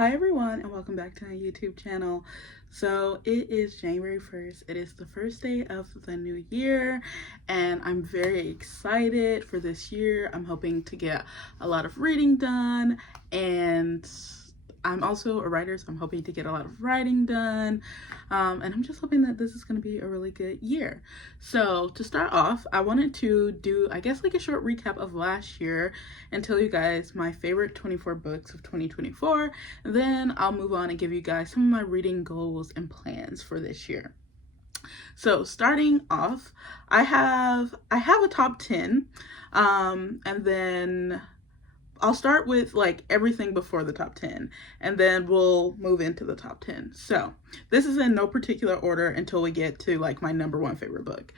Hi everyone and welcome back to my YouTube channel. So it is January 1st. It is the first day of the new year and I'm very excited for this year. I'm hoping to get a lot of reading done, and I'm also a writer, so I'm hoping to get a lot of writing done. And I'm just hoping that this is going to be a really good year. So to start off, I wanted to do, I guess, like a short recap of last year and tell you guys my favorite 24 books of 2024. And then I'll move on and give you guys some of my reading goals and plans for this year. So starting off, I have a top 10, and then I'll start with like everything before the top 10 and then we'll move into the top 10. So this is in no particular order until we get to like my number one favorite book.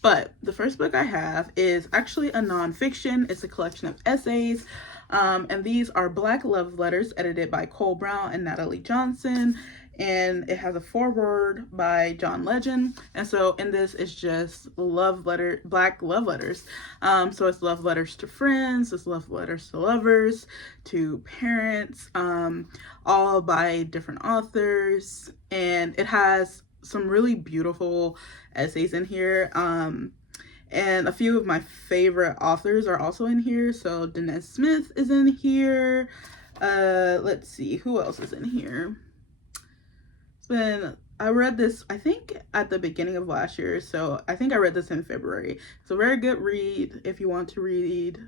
But the first book I have is actually a nonfiction. It's a collection of essays. And these are Black Love Letters, edited by Cole Brown and Natalie Johnson. And it has a foreword by John Legend. And so in this, it's just Black love letters. So it's love letters to friends, it's love letters to lovers, to parents, all by different authors. And it has some really beautiful essays in here. And a few of my favorite authors are also in here. So Denise Smith is in here. Let's see, who else is in here? I read this, I think, at the beginning of last year, so I think I read this in February. It's a very good read if you want to read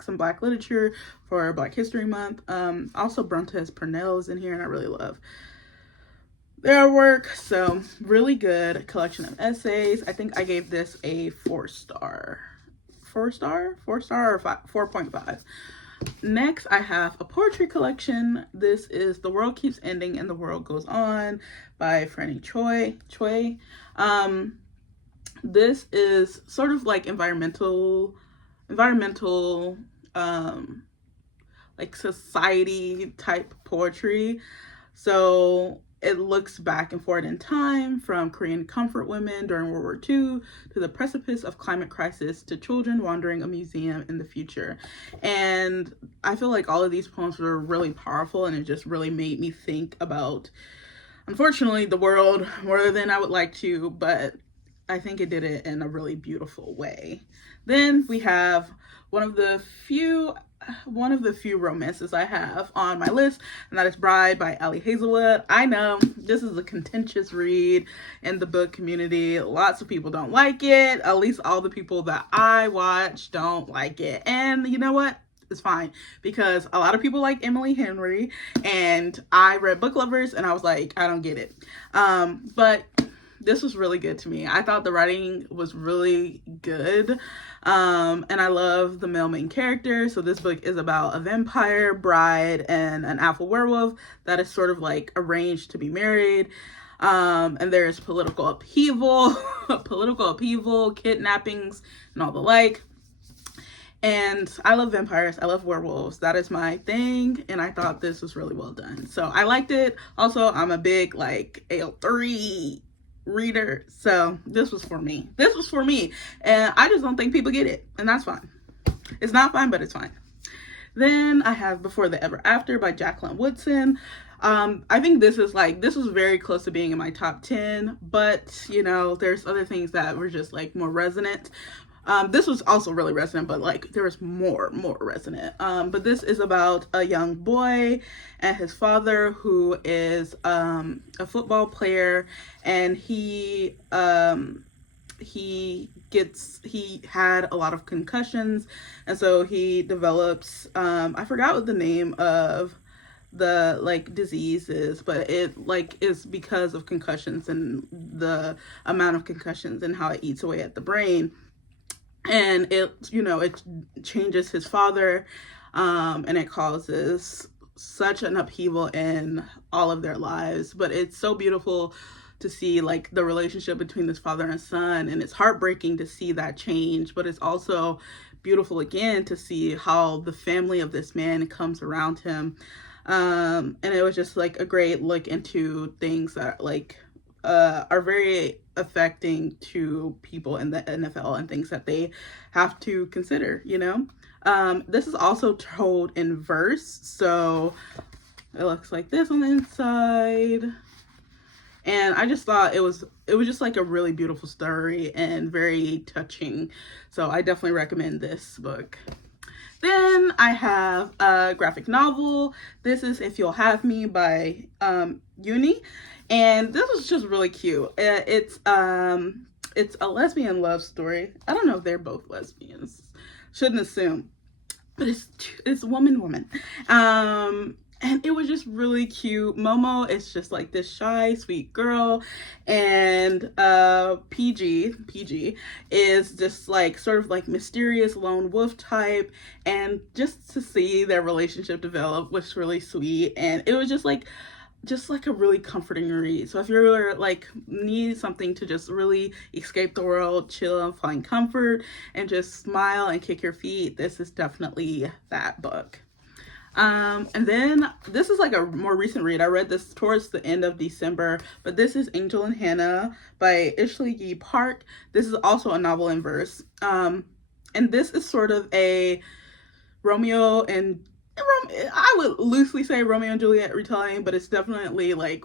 some black literature for Black History Month. Also Brontes Purnell is in here, and I really love their work. So really good collection of essays. I think I gave this a 4-star. 4-star or 4.5. Next, I have a poetry collection. This is The World Keeps Ending and the World Goes On by Franny Choi. This is sort of like environmental, like society type poetry. So it looks back and forward in time, from Korean comfort women during World War II to the precipice of climate crisis to children wandering a museum in the future. And I feel like all of these poems were really powerful, and it just really made me think about, unfortunately, the world more than I would like to, but I think it did it in a really beautiful way. Then we have one of the few romances I have on my list, and that is Bride by Ali Hazelwood. I know this is a contentious read in the book community. Lots of people don't like it. At least all the people that I watch don't like it. And you know what? It's fine, because a lot of people like Emily Henry, and I read Book Lovers and I was like, I don't get it. But this was really good to me. I thought the writing was really good. And I love the male main character. So this book is about a vampire bride and an alpha werewolf that is sort of like arranged to be married. And there's political upheaval, kidnappings, and all the like. And I love vampires. I love werewolves. That is my thing. And I thought this was really well done. So I liked it. Also, I'm a big like AL3 reader, so this was for me. And I just don't think people get it, and that's fine. It's not fine, but it's fine. Then I have Before the Ever After by Jacqueline Woodson. I think this was very close to being in my top 10, but you know, there's other things that were just like more resonant. This was also really resonant, but like there was more resonant. But this is about a young boy and his father, who is a football player, and he had a lot of concussions, and so he develops I forgot what the name of the like disease is, but it like is because of concussions and the amount of concussions and how it eats away at the brain. And it changes his father, and it causes such an upheaval in all of their lives. But it's so beautiful to see like the relationship between this father and son, and it's heartbreaking to see that change, but it's also beautiful again to see how the family of this man comes around him. And it was just like a great look into things that like are very affecting to people in the NFL and things that they have to consider, you know. This is also told in verse, so It looks like this on the inside. And I just thought it was just like a really beautiful story and very touching. So I definitely recommend this book. Then I have a graphic novel. This is If You'll Have Me by Uni. And this was just really cute. It's a lesbian love story. I don't know if they're both lesbians. Shouldn't assume. But it's woman. And it was just really cute. Momo is just like this shy, sweet girl. And PG is just like sort of like mysterious lone wolf type. And just to see their relationship develop was really sweet. And it was just like a really comforting read. So if you're like need something to just really escape the world, chill and find comfort and just smile and kick your feet, this is definitely that book. And then this is like a more recent read. I read this towards the end of December, but this is Angel and Hannah by Ashley Yee Park. This is also a novel in verse. And this is sort of a I would loosely say Romeo and Juliet retelling, but it's definitely like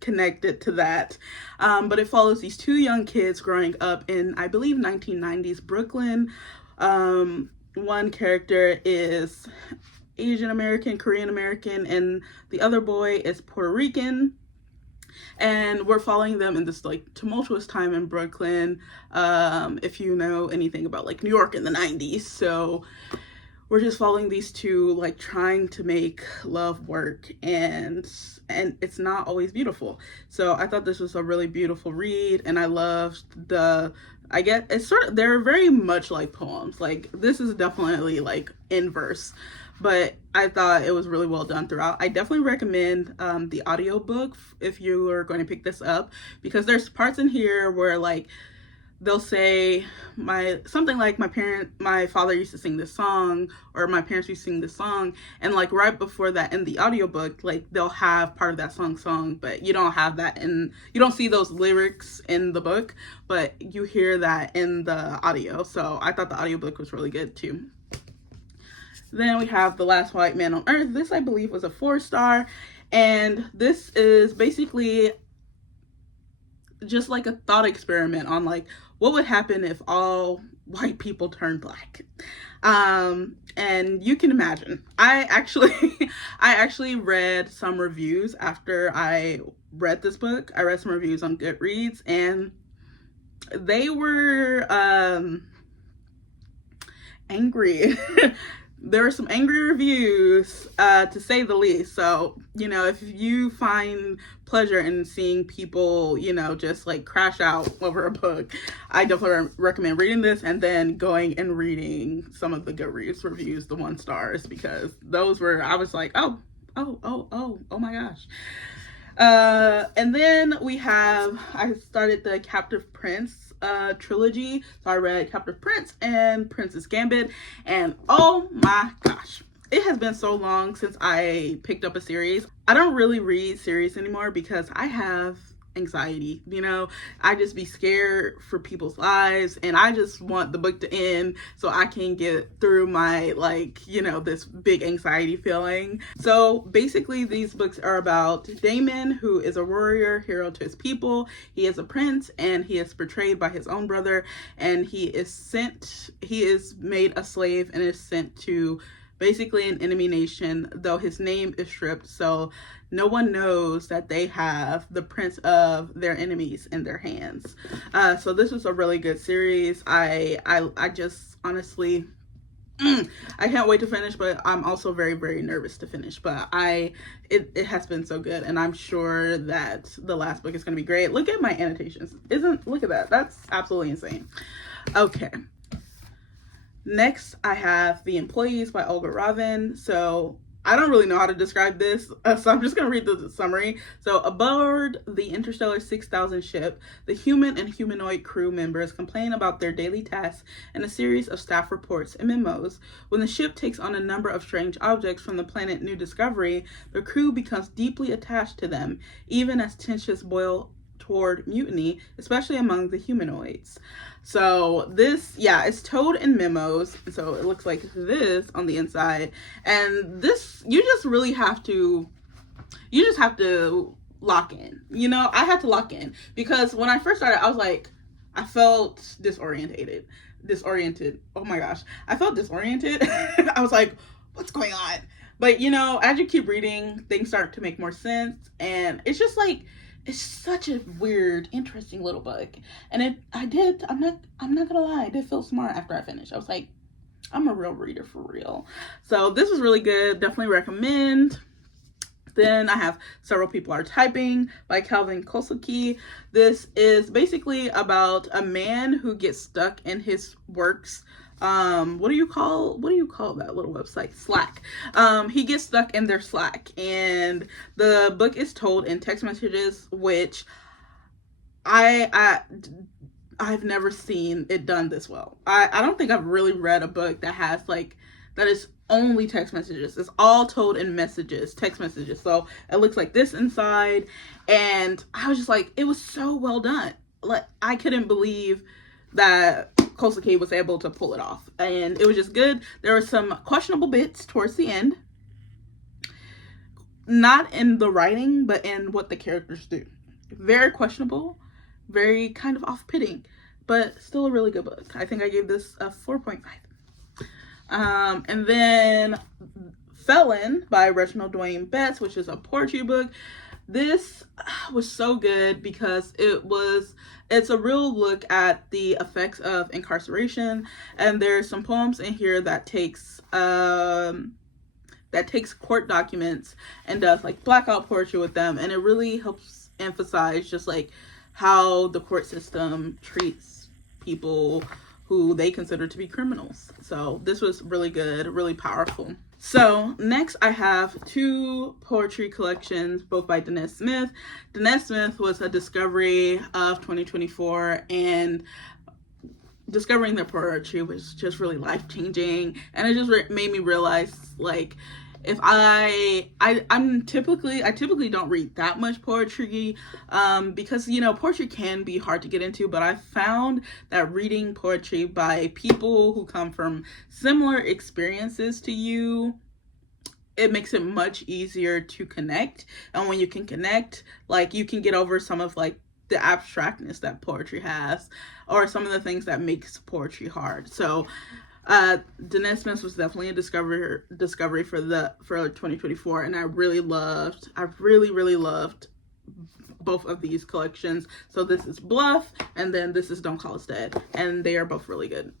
connected to that. But it follows these two young kids growing up in, I believe, 1990s Brooklyn. One character is Asian American, Korean American, and the other boy is Puerto Rican. And we're following them in this like tumultuous time in Brooklyn, if you know anything about like New York in the 90s. So we're just following these two like trying to make love work, and it's not always beautiful. So I thought this was a really beautiful read, and I loved they're very much like poems. Like this is definitely like in verse, but I thought it was really well done throughout. I definitely recommend the audiobook if you are going to pick this up, because there's parts in here where like they'll say something like my father used to sing this song, or my parents used to sing this song, and like right before that in the audiobook, like they'll have part of that song, but you don't see those lyrics in the book, but you hear that in the audio. So I thought the audiobook was really good too. Then we have The Last White Man on Earth. This I believe was a 4-star, and this is basically just like a thought experiment on like what would happen if all white people turned black. And you can imagine, I actually read some reviews after I read this book. I read some reviews on Goodreads, and they were angry. There were some angry reviews, to say the least. So, if you find pleasure in seeing people, just like crash out over a book, I definitely recommend reading this and then going and reading some of the Goodreads reviews, the 1 stars, because those were, I was like, oh my gosh. And then I started the Captive Prince trilogy. So I read Captive Prince and Princess Gambit, and oh my gosh, it has been so long since I picked up a series. I don't really read series anymore because I have anxiety. I just be scared for people's lives, and I just want the book to end so I can get through my this big anxiety feeling. So basically these books are about Damon, who is a warrior hero to his people. He is a prince, and he is betrayed by his own brother, and he is made a slave and is sent to basically an enemy nation, though his name is stripped, so no one knows that they have the prince of their enemies in their hands. So this was a really good series. I just honestly, I can't wait to finish, but I'm also very, very nervous to finish. But it has been so good, and I'm sure that the last book is going to be great. Look at my annotations. Look at that. That's absolutely insane. Okay. Next, I have The Employees by Olga Ravin. So I don't really know how to describe this, so I'm just going to read the summary. So aboard the Interstellar 6000 ship, the human and humanoid crew members complain about their daily tasks and a series of staff reports and memos. When the ship takes on a number of strange objects from the planet New Discovery, the crew becomes deeply attached to them, even as tensions boil toward mutiny, especially among the humanoids. So this, yeah, it's told in memos. So it looks like this on the inside. And this, you just have to lock in. You know, I had to lock in because when I first started, I was like, I felt disoriented. Oh my gosh. I felt disoriented. I was like, what's going on? But you know, as you keep reading, things start to make more sense. And it's just like, it's such a weird, interesting little book. And I'm not gonna lie, I did feel smart after I finished. I was like, I'm a real reader for real. So this was really good. Definitely recommend. Then I have Several People Are Typing by Calvin Kosecki. This is basically about a man who gets stuck in his works. What do you call that little website? Slack. He gets stuck in their Slack, and the book is told in text messages, which I've never seen it done this well. I don't think I've really read a book that has that is only text messages. It's all told in messages, text messages. So it looks like this inside, and I was just like, it was so well done. Like, I couldn't believe that Kosecki was able to pull it off, and it was just good. There were some questionable bits towards the end, not in the writing, but in what the characters do. Very questionable, very kind of off-putting, but still a really good book. I think I gave this a 4.5. And then Felon by Reginald Dwayne Betts, which is a poetry book. This was so good because it's a real look at the effects of incarceration, and there's some poems in here that takes court documents and does like blackout poetry with them, and it really helps emphasize just like how the court system treats people who they consider to be criminals. So this was really good, really powerful. So next I have two poetry collections, both by Danez Smith. Danez Smith was a discovery of 2024, and discovering their poetry was just really life-changing, and it just made me realize, like, if I typically don't read that much poetry, because, you know, poetry can be hard to get into, but I found that reading poetry by people who come from similar experiences to you, it makes it much easier to connect. And when you can connect, like, you can get over some of like the abstractness that poetry has, or some of the things that makes poetry hard. So Danez Smith was definitely a discovery for 2024, and I really loved both of these collections. So this is Bluff, and then this is Don't Call Us Dead, and they are both really good.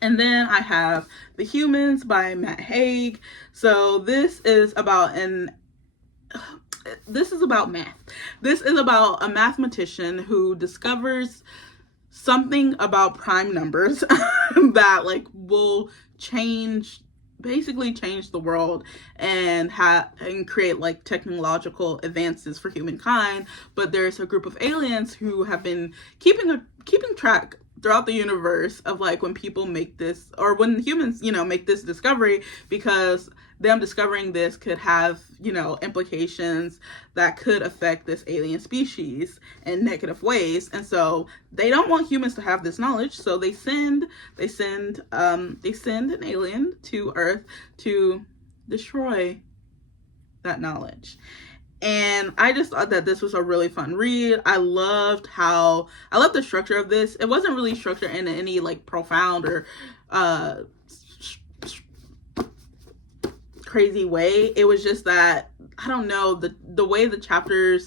And then I have The Humans by Matt Haig. So this is about math. This is about a mathematician who discovers something about prime numbers that like will basically change the world and create like technological advances for humankind. But there's a group of aliens who have been keeping track throughout the universe of like when people make this, or when humans, you know, make this discovery, because them discovering this could have, you know, implications that could affect this alien species in negative ways. And so they don't want humans to have this knowledge, so they send an alien to Earth to destroy that knowledge. And I just thought that this was a really fun read. I loved the structure of this. It wasn't really structured in any like profound or crazy way. It was just that, I don't know, the way the chapter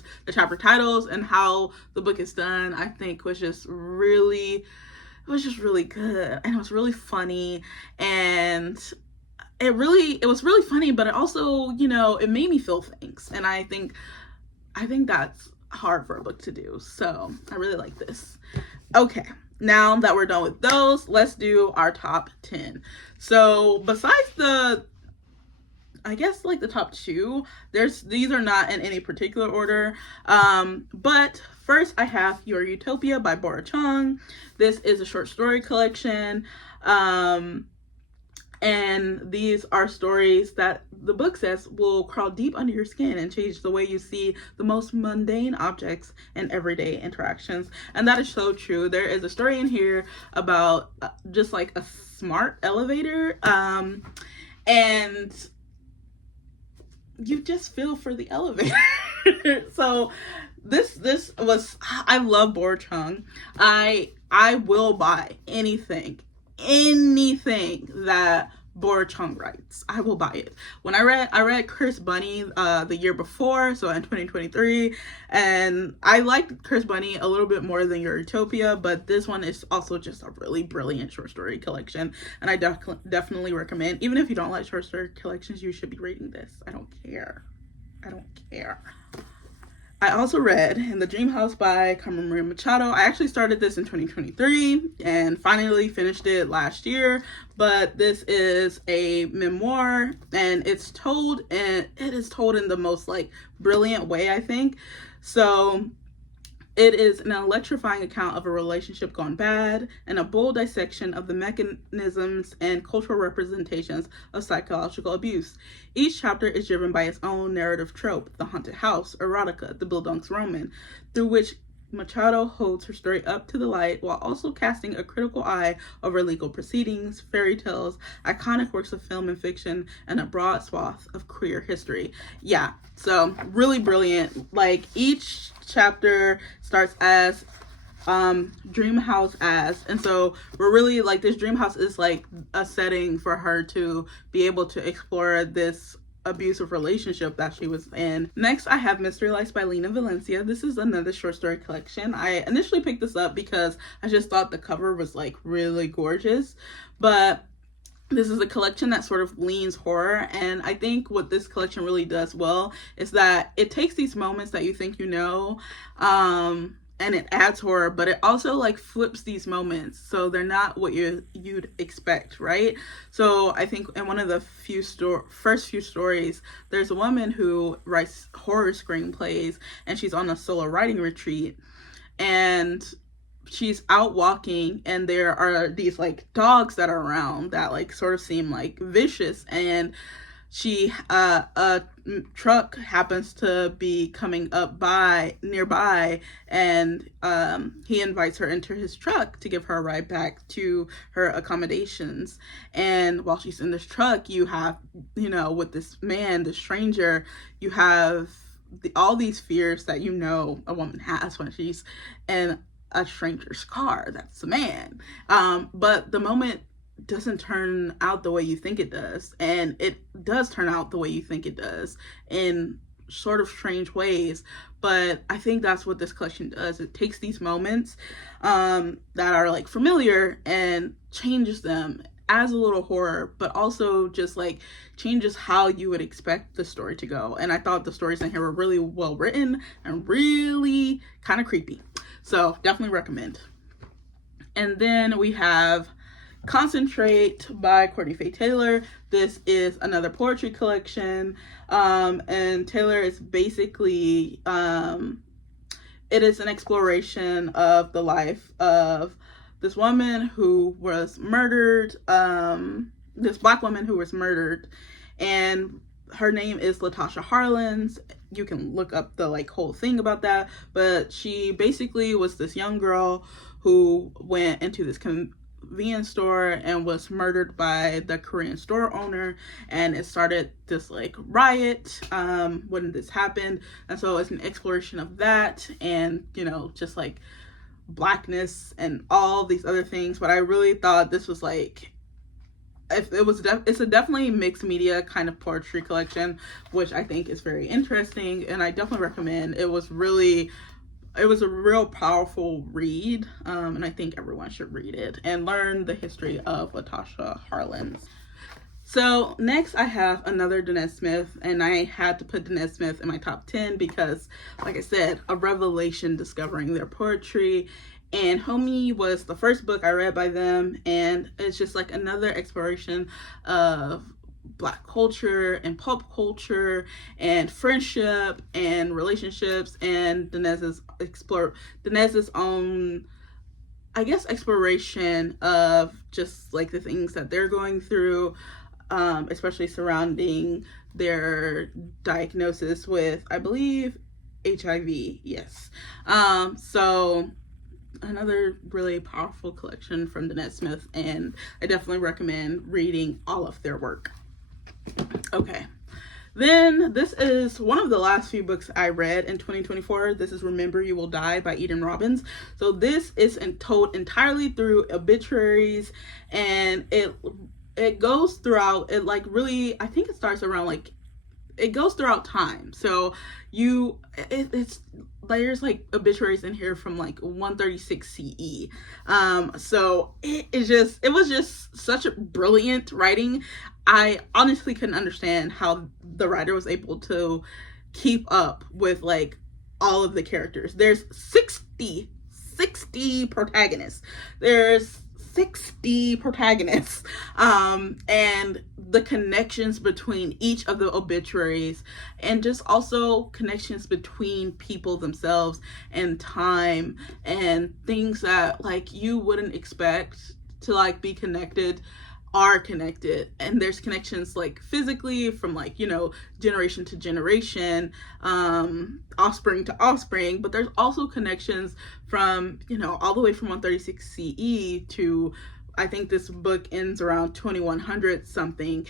titles and how the book is done, I think was just really good, and it was really funny, and it was really funny, but it also, you know, it made me feel things, and I think that's hard for a book to do. So I really like this. Okay, now that we're done with those, let's do our top 10. So besides the top two, these are not in any particular order, but first I have Your Utopia by Bora Chung. This is a short story collection. And these are stories that the book says will crawl deep under your skin and change the way you see the most mundane objects and everyday interactions. And that is so true. There is a story in here about just like a smart elevator. And you just feel for the elevator. So this was, I love Bor Chung. I will buy anything that Bor Chung writes. I will buy it. When I read Chris Bunny the year before, so in 2023, and I liked Chris Bunny a little bit more than Utopia, but this one is also just a really brilliant short story collection, and I definitely recommend. Even if you don't like short story collections, you should be reading this. I don't care. I also read In the Dream House by Carmen Maria Machado. I actually started this in 2023 and finally finished it last year, but this is a memoir, and it is told in the most like brilliant way, I think. So it is an electrifying account of a relationship gone bad and a bold dissection of the mechanisms and cultural representations of psychological abuse. Each chapter is driven by its own narrative trope, the haunted house, erotica, the Bildungsroman, through which Machado holds her story up to the light while also casting a critical eye over legal proceedings, fairy tales, iconic works of film and fiction, and a broad swath of queer history. Yeah, so really brilliant. Like, each chapter starts as dream house as, and so we're really like, this dream house is like a setting for her to be able to explore this abusive relationship that she was in. Next, I have Mystery Lights by Lena Valencia. This is another short story collection. I initially picked this up because I just thought the cover was like really gorgeous, but this is a collection that sort of leans horror, and I think what this collection really does well is that it takes these moments that you think you know, and it adds horror, but it also like flips these moments so they're not what you'd expect, right? So I think in one of the first few stories, there's a woman who writes horror screenplays, and she's on a solo writing retreat, and she's out walking, and there are these like dogs that are around that like sort of seem like vicious, and she a truck happens to be coming up nearby, and he invites her into his truck to give her a ride back to her accommodations. And while she's in this truck, you have, with this man, the stranger, you have all these fears that a woman has when she's in a stranger's car. That's a man. But the moment doesn't turn out the way you think it does, and it does turn out the way you think it does in sort of strange ways. But I think that's what this collection does. It takes these moments that are like familiar and changes them, adds a little horror, but also just like changes how you would expect the story to go. And I thought the stories in here were really well written and really kind of creepy, so definitely recommend. And then we have Concentrate by Courtney Faye Taylor. This is another poetry collection, and Taylor is basically it is an exploration of the life of this woman who was murdered, this Black woman who was murdered, and her name is Latasha Harlins. You can look up the like whole thing about that, but she basically was this young girl who went into this convenience store and was murdered by the Korean store owner, and it started this like riot when this happened. And so it's an exploration of that, and just like Blackness and all these other things. But I really thought this was like, it's a definitely mixed media kind of poetry collection, which I think is very interesting, and I definitely recommend. It was a real powerful read, and I think everyone should read it and learn the history of Latasha Harlins. So next I have another Danez Smith, and I had to put Danez Smith in my top 10 because, like I said, a revelation discovering their poetry. And Homie was the first book I read by them, and it's just like another exploration of Black culture and pop culture and friendship and relationships, and Danez's own I guess, exploration of just like the things that they're going through, especially surrounding their diagnosis with, I believe, HIV. Yes. So another really powerful collection from Danette Smith, and I definitely recommend reading all of their work. Okay. Then this is one of the last few books I read in 2024. This is Remember You Will Die by Eden Robbins. So this is told entirely through obituaries, and it goes throughout, it like really, I think it starts around like, it goes throughout time. So it's there's like obituaries in here from like 136 CE. So it was just such a brilliant writing. I honestly couldn't understand how the writer was able to keep up with like all of the characters. There's 60 protagonists. There's 60 protagonists, and the connections between each of the obituaries, and just also connections between people themselves and time and things that like you wouldn't expect to like be connected are connected. And there's connections like physically from like, you know, generation to generation, offspring to offspring, but there's also connections from, you know, all the way from 136 CE to, I think this book ends around 2100 something,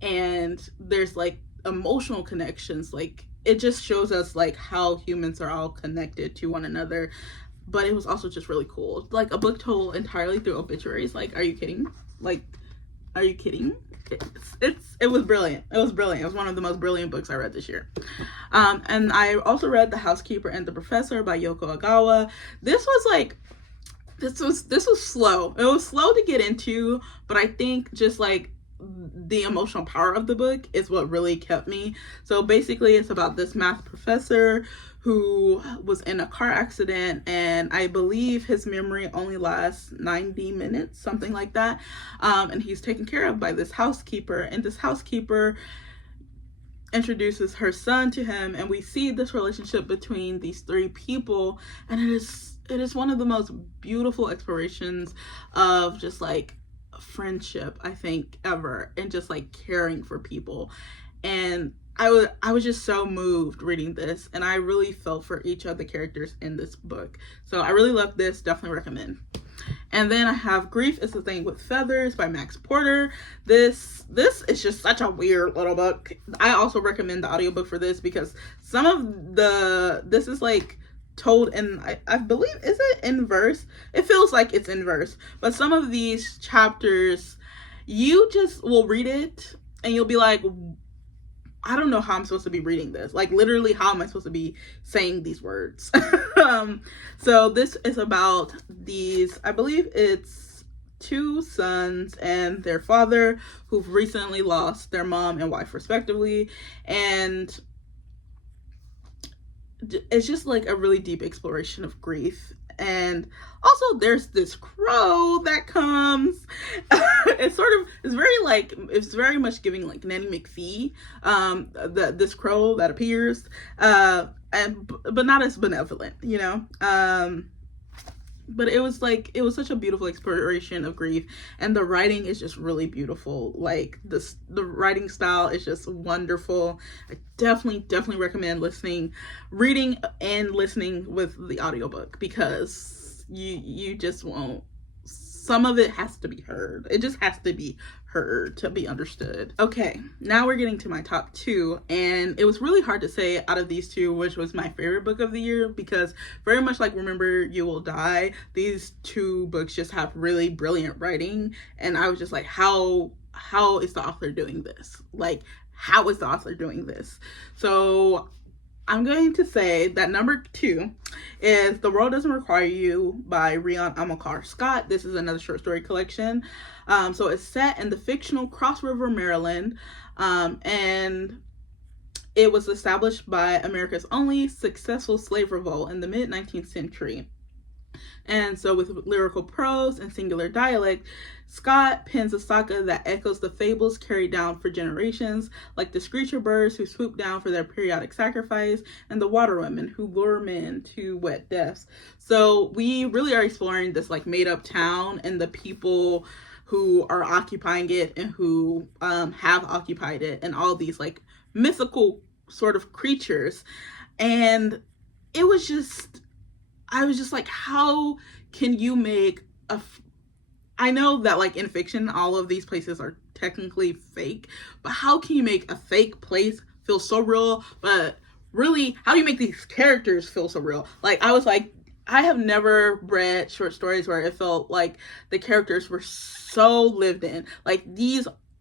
and there's like emotional connections. Like it just shows us like how humans are all connected to one another. But it was also just really cool, like a book told entirely through obituaries. Like, are you kidding? Like, are you kidding? It was brilliant. It was brilliant. It was one of the most brilliant books I read this year. And I also read The Housekeeper and the Professor by Yoko Ogawa. This was slow. It was slow to get into, but I think just like the emotional power of the book is what really kept me. So basically it's about this math professor who was in a car accident, and I believe his memory only lasts 90 minutes, something like that. And he's taken care of by this housekeeper, and this housekeeper introduces her son to him, and we see this relationship between these three people, and it is one of the most beautiful explorations of just like friendship, I think, ever, and just like caring for people. And I was just so moved reading this, and I really felt for each of the characters in this book. So I really loved this, definitely recommend. And then I have Grief is the Thing with Feathers by Max Porter. This is just such a weird little book. I also recommend the audiobook for this because some of this is like told in, I believe, is it in verse? It feels like it's in verse, but some of these chapters, you just will read it and you'll be like, I don't know how I'm supposed to be reading this. Like, literally, how am I supposed to be saying these words? So this is about these, I believe it's two sons and their father who've recently lost their mom and wife respectively. And it's just like a really deep exploration of grief. And also there's this crow that comes. It's very much giving like Nanny McPhee, this crow that appears, but not as benevolent, you know. But it was such a beautiful exploration of grief, and the writing is just really beautiful. Like the writing style is just wonderful. I definitely recommend reading and listening with the audiobook, because you just won't. Some of it has to be heard. It just has to be heard to be understood. Okay, now we're getting to my top two, and it was really hard to say out of these two which was my favorite book of the year, because very much like Remember You Will Die, these two books just have really brilliant writing, and I was just like, how is the author doing this? Like, how is the author doing this? So I'm going to say that number two is The World Doesn't Require You by Rion Amilcar Scott. This is another short story collection. So it's set in the fictional Cross River, Maryland, and it was established by America's only successful slave revolt in the mid-19th century. And so with lyrical prose and singular dialect, Scott pens a saga that echoes the fables carried down for generations, like the screecher birds who swoop down for their periodic sacrifice, and the water women who lure men to wet deaths. So we really are exploring this like made up town and the people who are occupying it and who have occupied it, and all these like mythical sort of creatures. And it was just, I was just like, how can you make I know that like in fiction, all of these places are technically fake, but how can you make a fake place feel so real? But really, how do you make these characters feel so real? Like, I was like, I have never read short stories where it felt like the characters were so lived in. Like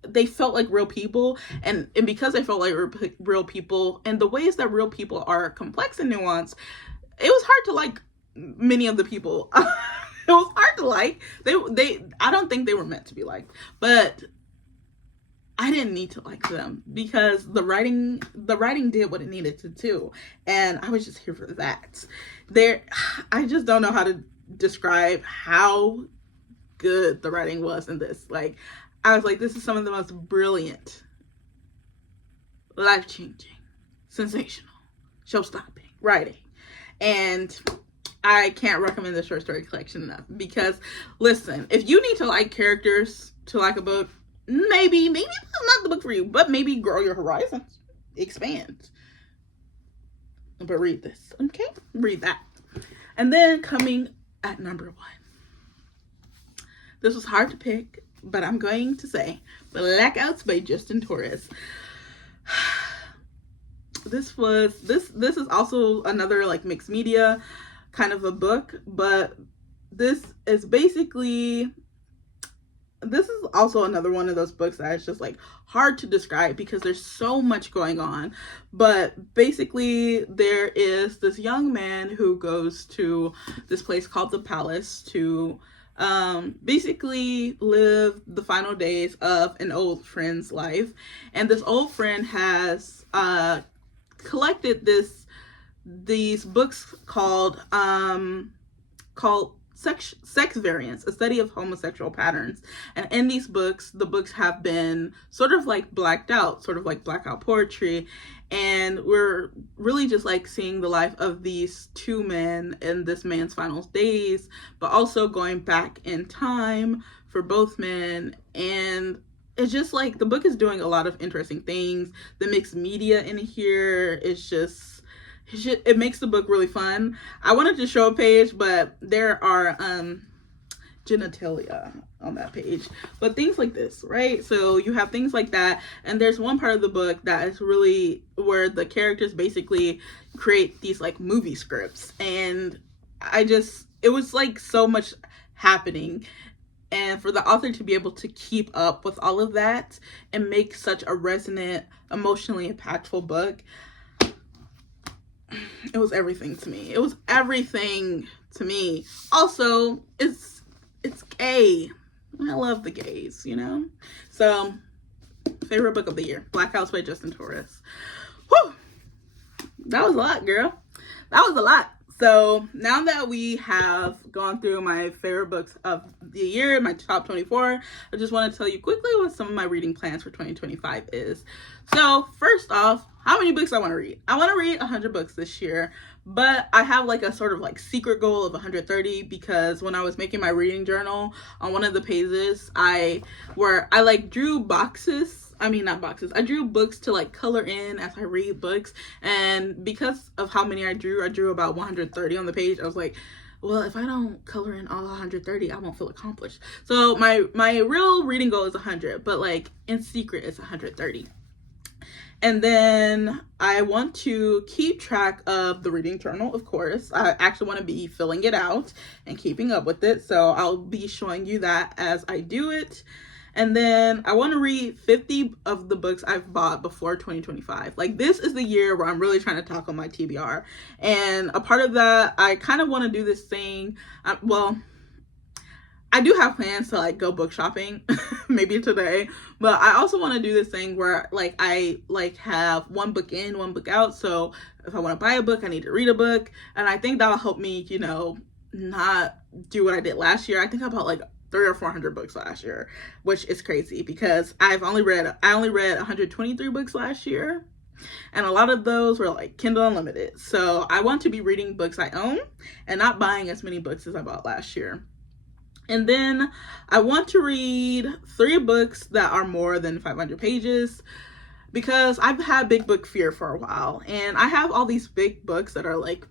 they felt like real people, and because they felt like real people, and the ways that real people are complex and nuanced, it was hard to like many of the people. It was hard to like. I don't think they were meant to be liked, but I didn't need to like them because the writing did what it needed to do, and I was just here for that. I just don't know how to describe how good the writing was in this. Like, I was like, this is some of the most brilliant, life-changing, sensational, show-stopping writing, and I can't recommend the short story collection enough because, listen, if you need to like characters to like a book, maybe this is not the book for you, but maybe grow your horizons, expand. But read this, okay? Read that. And then coming at number 1. This was hard to pick, but I'm going to say Blackouts by Justin Torres. This is also another like mixed media kind of a book, but this is also another one of those books that is just like hard to describe because there's so much going on. But basically there is this young man who goes to this place called the Palace to basically live the final days of an old friend's life, and this old friend has collected these books called Sex Variants, a study of homosexual patterns. And in these books, the books have been sort of like blacked out, sort of like blackout poetry, and we're really just like seeing the life of these two men in this man's final days, but also going back in time for both men. And it's just like the book is doing a lot of interesting things. The mixed media in here is just, it makes the book really fun. I wanted to show a page, but there are genitalia on that page, but things like this, right? So you have things like that, and there's one part of the book that is really where the characters basically create these like movie scripts, and it was like so much happening, and for the author to be able to keep up with all of that and make such a resonant, emotionally impactful book, it was everything to me. It was everything to me. Also, it's gay. I love the gays, you know? So, favorite book of the year, Blackouts by Justin Torres. Whew! That was a lot, girl. That was a lot. So, now that we have gone through my favorite books of the year, my top 24, I just want to tell you quickly what some of my reading plans for 2025 is. So, first off, how many books I want to read? I want to read 100 books this year, but I have like a sort of like secret goal of 130 because when I was making my reading journal, on one of the pages, I like drew boxes. I mean, not boxes. I drew books to like color in as I read books, and because of how many I drew about 130 on the page. I was like, well, if I don't color in all 130, I won't feel accomplished. So my real reading goal is 100, but like in secret, it's 130. And then I want to keep track of the reading journal, of course. I actually want to be filling it out and keeping up with it. So I'll be showing you that as I do it. And then I want to read 50 of the books I've bought before 2025. Like, this is the year where I'm really trying to tackle my TBR. And a part of that, I kind of want to do this thing. I do have plans to like go book shopping maybe today, but I also want to do this thing where like I like have one book in, one book out. So if I want to buy a book, I need to read a book, and I think that'll help me, you know, not do what I did last year. I think I bought like 300 or 400 books last year, which is crazy because I only read 123 books last year, and a lot of those were like Kindle Unlimited. So I want to be reading books I own and not buying as many books as I bought last year. And then I want to read 3 books that are more than 500 pages because I've had big book fear for a while, and I have all these big books that are like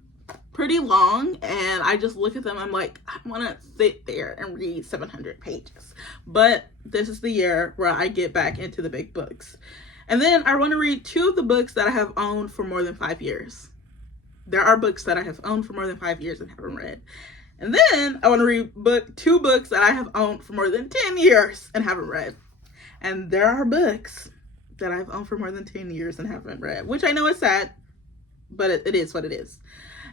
pretty long, and I just look at them, I'm like, I want to sit there and read 700 pages. But this is the year where I get back into the big books. And then I want to read 2 of the books that I have owned for more than 5 years. There are books that I have owned for more than 5 years and haven't read. And then I want to read 2 books that I have owned for more than 10 years and haven't read. And there are books that I've owned for more than 10 years and haven't read, which I know is sad, but it is what it is.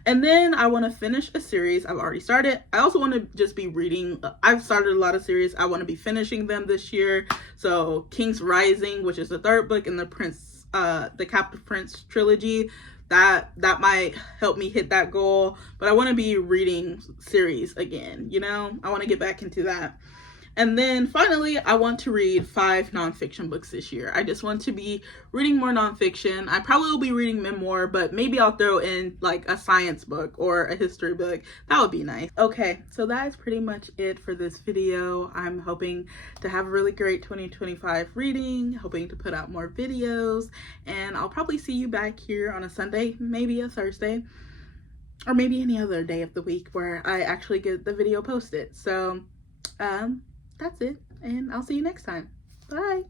And then I want to finish a series I've already started. I also want to just be reading. I've started a lot of series. I want to be finishing them this year. So King's Rising, which is the 3rd book in the Captive Prince trilogy, that might help me hit that goal. But I want to be reading series again, you know? I want to get back into that. And then finally, I want to read 5 nonfiction books this year. I just want to be reading more nonfiction. I probably will be reading memoir, but maybe I'll throw in like a science book or a history book. That would be nice. Okay, so that is pretty much it for this video. I'm hoping to have a really great 2025 reading, hoping to put out more videos, and I'll probably see you back here on a Sunday, maybe a Thursday, or maybe any other day of the week where I actually get the video posted. So, that's it, and I'll see you next time. Bye.